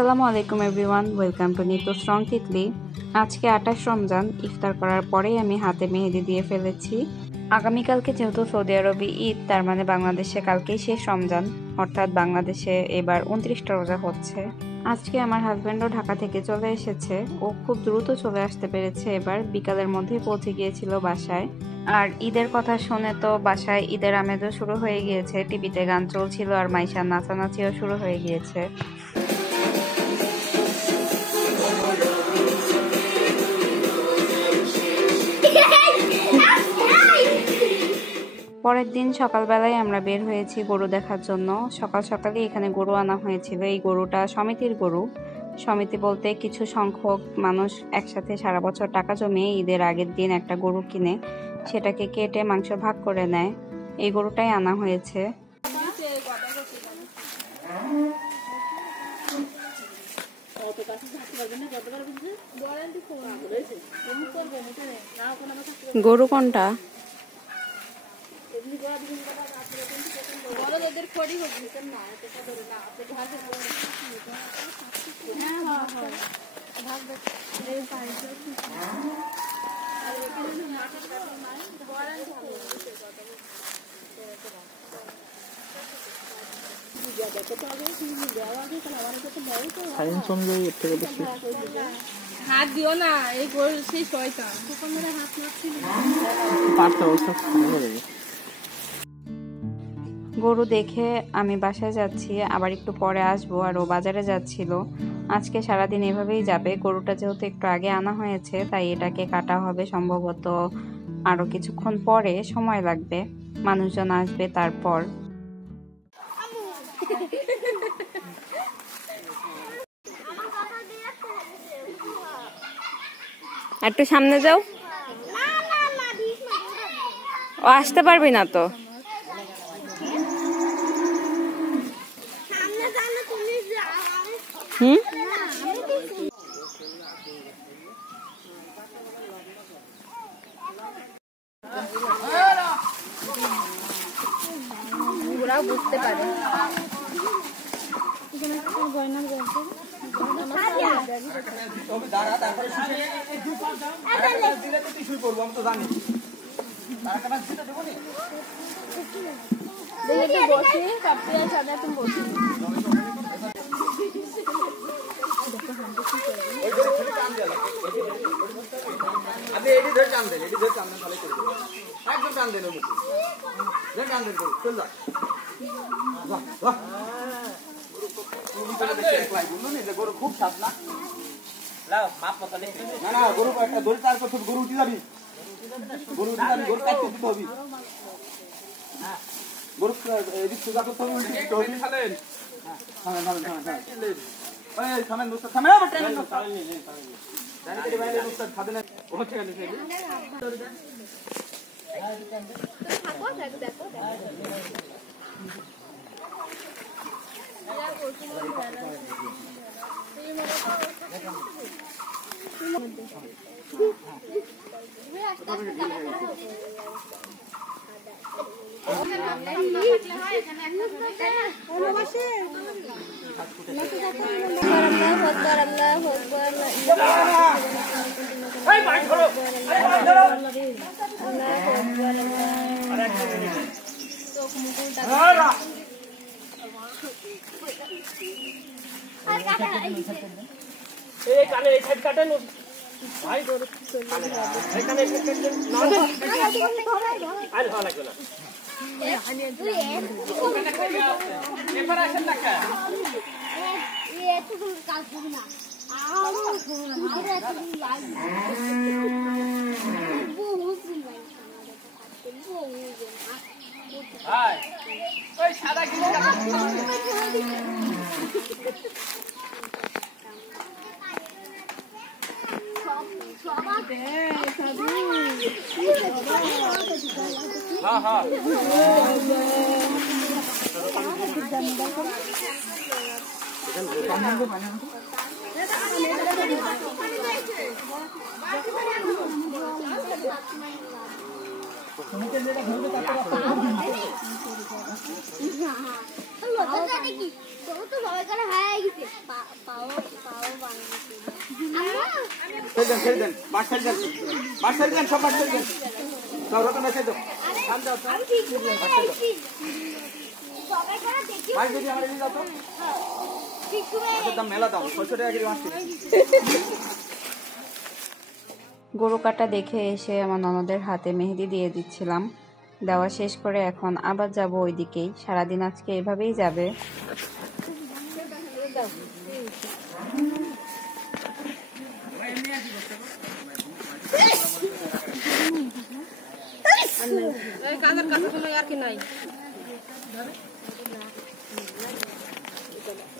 আসসালামু আলাইকুম everyone, welcome to Nitu strong Titli. আজকে 28 রমজান। ইফতার করার পরেই আমি হাতে মেহেদি দিয়ে ফেলেছি। আগামীকালকে যেহেতু সৌদি আরবে ঈদ, তার মানে বাংলাদেশে কালকেই শেষ রমজান, অর্থাৎ বাংলাদেশে এবার 29টা রোজা হচ্ছে। আজকে আমার হাজব্যান্ডও ঢাকা থেকে চলে এসেছে। ও খুব দ্রুত চলে আসতে পেরেছে, এবার বিকালের মধ্যেই পৌঁছে গিয়েছিল বাসায়। আর ঈদের কথা শুনে তো বাসায় ঈদের আমেজও শুরু হয়ে গিয়েছে। টিভিতে গান চলছিল আর মাইশার নাচানাচিও শুরু হয়ে গিয়েছে। পরের দিন সকালবেলায় আমরা বের হয়েছি গরু দেখার জন্য। সকাল সকালই এখানে গরু আনা হয়েছিল। এই গরুটা সমিতির গরু। সমিতি বলতে কিছু সংখ্যক মানুষ একসাথে সারা বছর টাকা জমিয়ে ঈদের আগের দিন একটা গরু কিনে সেটাকে কেটে মাংস ভাগ করে নেয়। এই গরুটাই আনা হয়েছে। গরু কোনটা? হাত দিও না, এই সেই শয়তান গরু দেখে আমি বাসায় যাচ্ছি, আবার একটু পরে আসবো। আর ও বাজারে যাচ্ছিল। আজকে সারাদিন এভাবেই যাবে। গরুটা যেহেতু একটু আগে আনা হয়েছে, তাই এটাকে কাটা হবে সম্ভবত আরো কিছুক্ষণ পরে, সময় লাগবে, মানুষজন আসবে তারপর। একটু সামনে যাও। ও আসতে পারবি না তো। হুম, ওরাও বুঝতে পারে। আপনি এটি ধরে টান দেন, এটি ধরে টান দেন, তাহলে করবেন। একদম টান দেন, ওর ধরে টান দেন, চল যা গরু খুব সাপ না, না না, গরু একটা ধরে তার করতে গরু উঠে যাবি, গরু উঠে যাবি, গরু কাটতে দিতে হবে, গরু এদিক সোজা করতে হবে, উল্টে দিতে হবে। থামেন থামেন থামেন থামেন থামেন মুস্তাদ, থামেন আবার ট্রেনের মুস্তাদ, জানি তেরি বাইরে মুস্তাদ খাবে না। ও ঠিক আছে, এই কানে এই সাইড কাটেন ভাই, ধরে এই কানে এই সাইড কাটেন না, আর ভালো লাগবে না। এবার আসেন না কা এত কাজ করব না, আরো ভিতরে এত লাইভ ভাই, ওই সাদা কি হ্যাঁ হ্যাঁ গরু কাটা দেখে এসে আমার ননদের হাতে মেহেদি দিয়ে দিচ্ছিলাম। দেওয়া শেষ করে এখন আবার যাব ওইদিকেই। সারাদিন আজকে এভাবেই যাবে।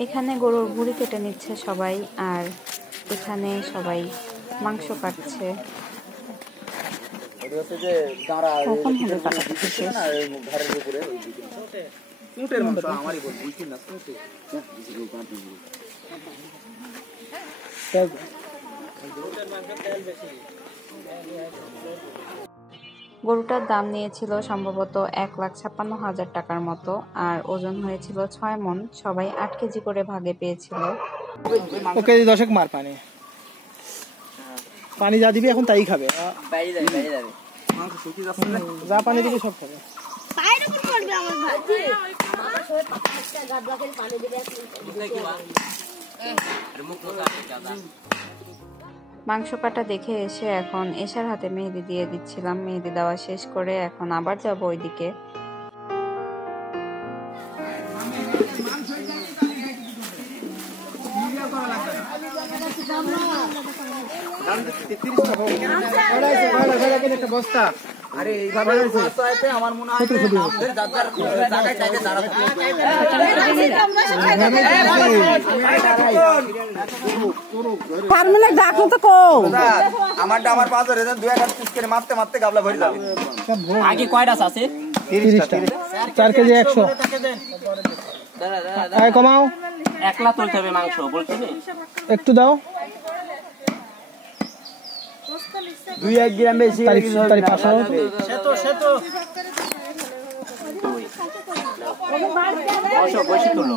এখানে গরুর ভুঁড়ি কেটে নিচ্ছে সবাই, আর এখানে সবাই মাংস কাটছে। কখন হবে কাটাকাটি শেষ? গরুটার দাম নিয়েছিল সম্ভবত 1,56,000 টাকার মতো, আর ওজন হয়েছিল 6 মণ। সবাই 8 কেজি করে ভাগে পেয়েছিল। ওকে 10 মার পানি পানি যা দিবি এখন তাই খাবে। যা পানি দিবি সব খাবে। মাংস কাটা দেখে এসে এখন এশার হাতে মেহেদি দিয়ে দিচ্ছিলাম। মেহেদি দেওয়া শেষ করে এখন আবার যাব ওইদিকে। বস্তা আরে এইভাবে আমার মনে হয় আমারটা আমার 5,000 2,000 পিস করে মারতে মারতে গাবলা ভরে যাবে। আগে কয়টা আছে? 30টা 4 কেজি 100। আয় কমাও। একলা তুলতে হবে মাংস বলছি না, একটু দাও। 2-1 গ্রাম বেশি তারি 500। বসে তুলো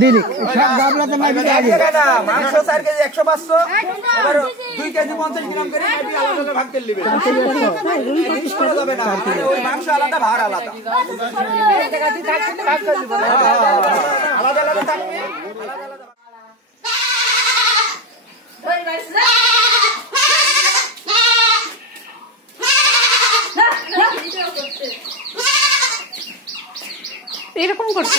দিদি সব গাবলাতে মাইবি আগে না মাংস 4 কেজি 100-500 এবার 2 কেজি 50 গ্রাম করে মাইবি আলাদা আলাদা ভাগ করে নেবে। জিনিস করা যাবে না, ওই মাংস আলাদা ভার আলাদা আলাদা আলাদা থাকবে। এরকম করছে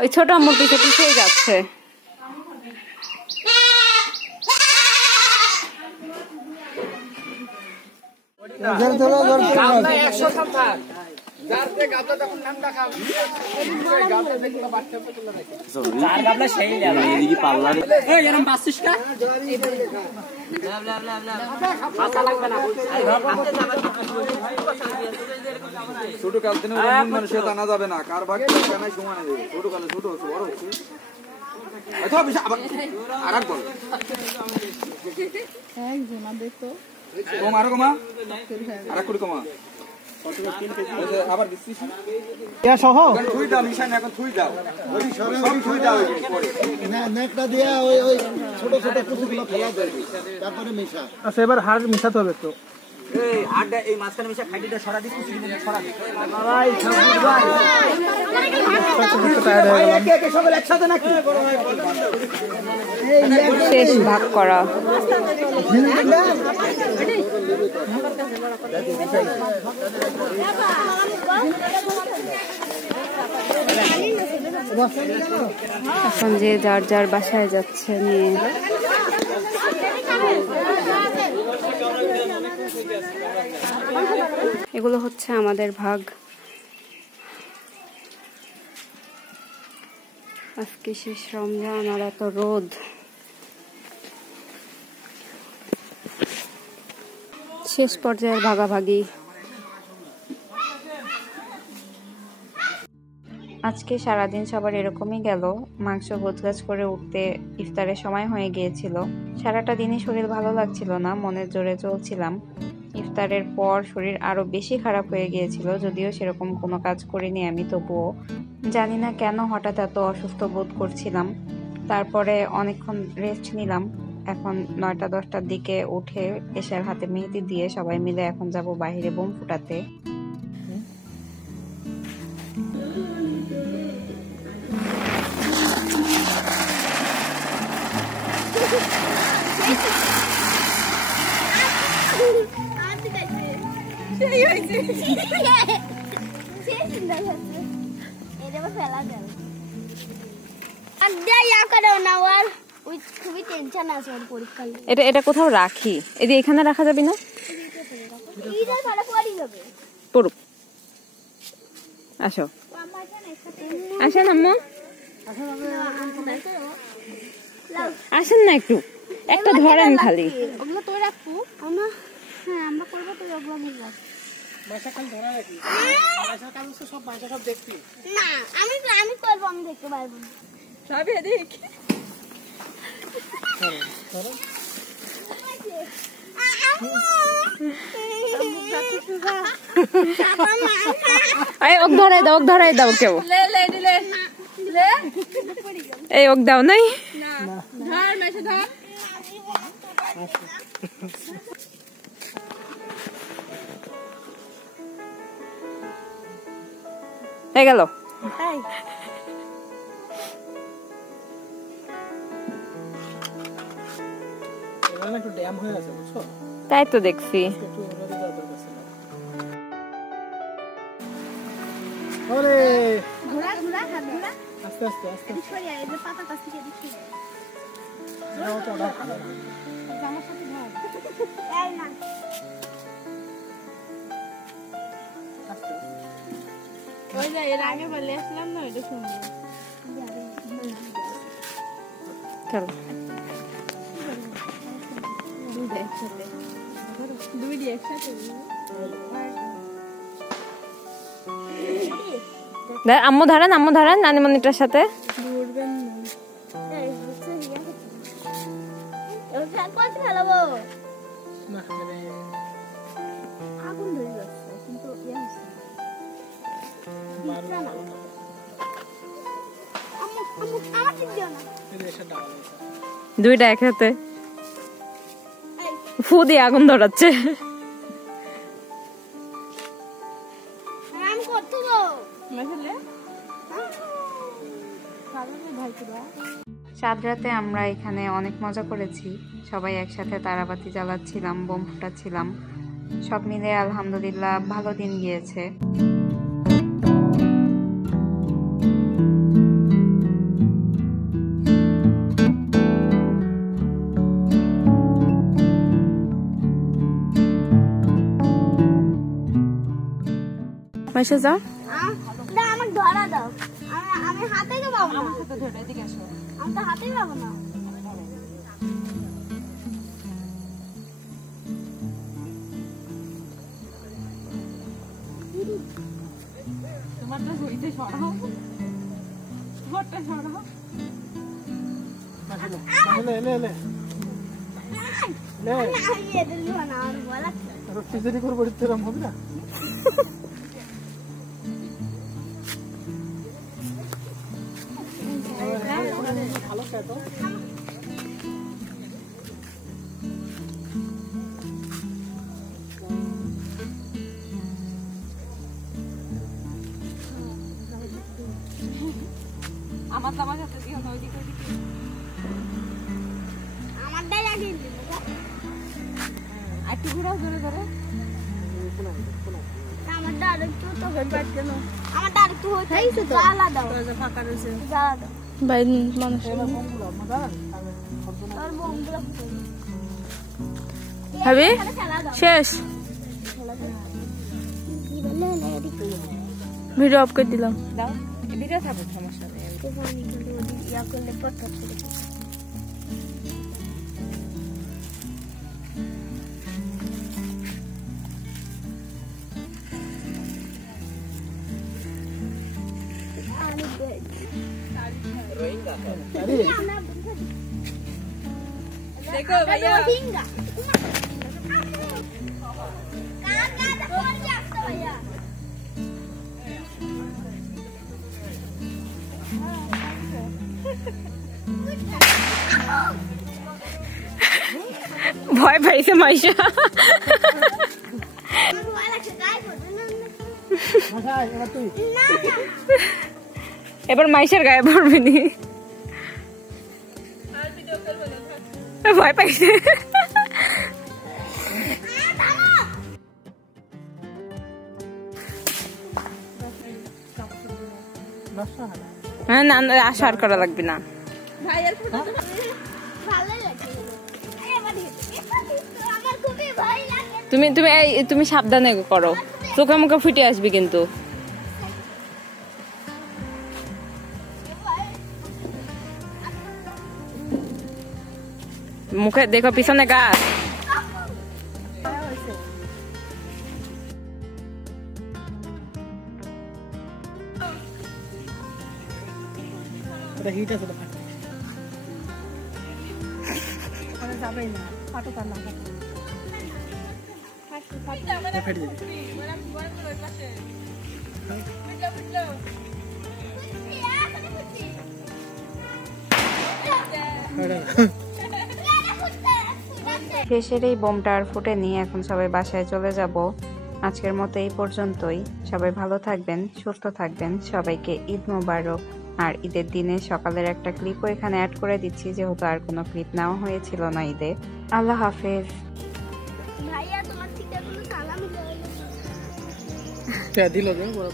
ওই ছোট আম্মুর পিছে পিছিয়ে যাচ্ছে। ছোট কাল দিনে মানুষের জানা যাবে না কার ভাগ কেনাই সমানে দেবে। ছোট কালে ছোট হচ্ছে বড় হচ্ছে আর এক বল কমা আরো কমা আর এক কোটি কমা আবার দিচ্ছিস সহ থুই দাও মিশান এখন থুই দাও সব থুই দাও নেকটা দিয়া ওই ছোট ছোট কুচিগুলো ফেলা দেবে তারপরে মিশা। আচ্ছা এবার হাড় মিশাতে হবে তো। এই আড্ডা এই মাঝখানে মিশা খাইটা সরা দিস কুচিগুলো সরা দিস ভাই টায়ার্ড হয়ে গেলাম। একে একে সবাই একসাথে নাকি শেষ ভাগ করা। এখন যে যার যার বাসায় যাচ্ছে নিয়ে। এগুলো হচ্ছে আমাদের ভাগ। আজকে শেষ রমজান আর এত রোদ। শেষ পর্যায়ের ভাগাভাগি। আজকে সারাদিন সবার এরকমই গেল। মাংস গোছগাছ করে উঠতে ইফতারের সময় হয়ে গিয়েছিল। সারাটা দিনই শরীর ভালো লাগছিল না, মনের জোরে চলছিলাম। ইফতারের পর শরীর আরো বেশি খারাপ হয়ে গিয়েছিল, যদিও সেরকম কোনো কাজ করিনি আমি, তবুও জানি না কেন হঠাৎ এত অসুস্থ বোধ করছিলাম। তারপরে অনেকক্ষণ রেস্ট নিলাম। এখন 9টা-10টার দিকে উঠে এশার হাতে মেহেদি দিয়ে সবাই মিলে এখন যাব বাইরে বোম ফুটাতে। খুবই টেনশন আছে ওর পরীক্ষা। এটা কোথাও রাখি, এদি এখানে রাখা যাবে না? পড়ুক, আসো আসেন আম্মু, আসেন না একটু, একটা ধরেন খালি। ওগুলো তো রাখবো আমরা, হ্যাঁ আমরা করবো তো ওগুলো বুঝবো না। আমি করবো, আমি দেখতে পারবো না সবই এদিক। ওক ধরাই দাও কেউ, লে লে লে লে এই ওক দাও নাই না, ধর মেশে ধর। হয়ে গেল। একটু ড্যাম হয়ে আছে, বুঝছো? তাই তো দেখছি। একটু রোদে দেওয়া দরকার ছিল। ওরে ঘোরা ঘোরা হাত ঘোরা আস্তে আস্তে আস্তে এদিক সরিয়ে এই যে পাতা কাছ থেকে এদিক সরিয়ে এটাও তো ওটা ভালো। জামার সাথে ধর এই না আস্তে ওই যে এর আগে বলে আসলাম না, এটা শুনবো। চলো দুইটি একসাথে আম্মু ধরেন নানিমণিটার সাথে। ঘুরবেন এই হচ্ছে ইয়া এও ফ্যান কোন ফেলাবো না মানে আগুন ধরে যাচ্ছে কিন্তু ইয়া হচ্ছে মারো না আম্মু আমার ঠিক দিও না এই এসে ডাল আছে। দুইটা একসাথে এই ফু দিয়ে আগুন ধরাচ্ছে। আমি করতে গো মেশালে ভাই কিরা সাত রাতে আমরা এখানে অনেক মজা করেছি, সবাই একসাথে তারাবাতি জ্বালাচ্ছিলাম, বোম ফুটাচ্ছিলাম, সব মিলে আলহামদুলিল্লাহ ভালো দিন গিয়েছে। মাসে যাও, না আমাকে ধরা দাও, আমি হাতে তো পাবো না, তো ধরে এদিকে আসো। আমি তো হাতেই পাবো না। তোমারটা হইতে সরাও, তোমারটা সরাও। আসলে আসলে এলে এলে লে আমি এদের দিব না, আমার ভয় লাগছে। আর ফিজিরি করে পড়তে এরকম হবে না। ভালো খেয়ে তো আমার তো আমার সাথে দিও না, ওইদিকে ওইদিকে। আমারটাই লাগিয়ে দিল আর একটু ঘুরাও ধরে ধরে। আমারটা আরেকটু তো আমারটা আরেকটু হচ্ছে জ্বালা দাও, ফাঁকা রয়েছে। জ্বালা দাও বাইরে মানুষ তোর বোমগুলো হবে খেলা দাও। শেষ, কি বললে না এদিকে ভিডিও অফ করে দিলাম। দাও, এদিকে থাকো, সমস্যা নেই। ইয়া করলে পড়তে আমি देखो भैया भैया ভয় পাইছে মাইশা এবার মাইশার গায়ে পড়বে নি ভয় পাইছে না না আশা করা লাগবে না ভাইয়ের ফটো ভালো লাগে আমার খুবই ভয় লাগে তুমি তুমি তুমি সাবধানে করো চোখে মুখে ফুটে আসবে কিন্তু মুখে দেখো পিছনে গাছ এটা হিট আছে শেষের এই বোমটা আর ফুটেনি এখন সবাই বাসায় চলে যাব আজকের মতো এই পর্যন্তই সবাই ভালো থাকবেন সুস্থ থাকবেন সবাইকে ঈদ মোবারক আর ঈদের দিনে সকালের একটা ক্লিপও এখানে অ্যাড করে দিচ্ছি যেহেতু আর কোনো ক্লিপ নেওয়া হয়েছিল না ঈদে আল্লাহ হাফেজ ভাইয়া তোমার থেকে কোনো সালামি দিল বড়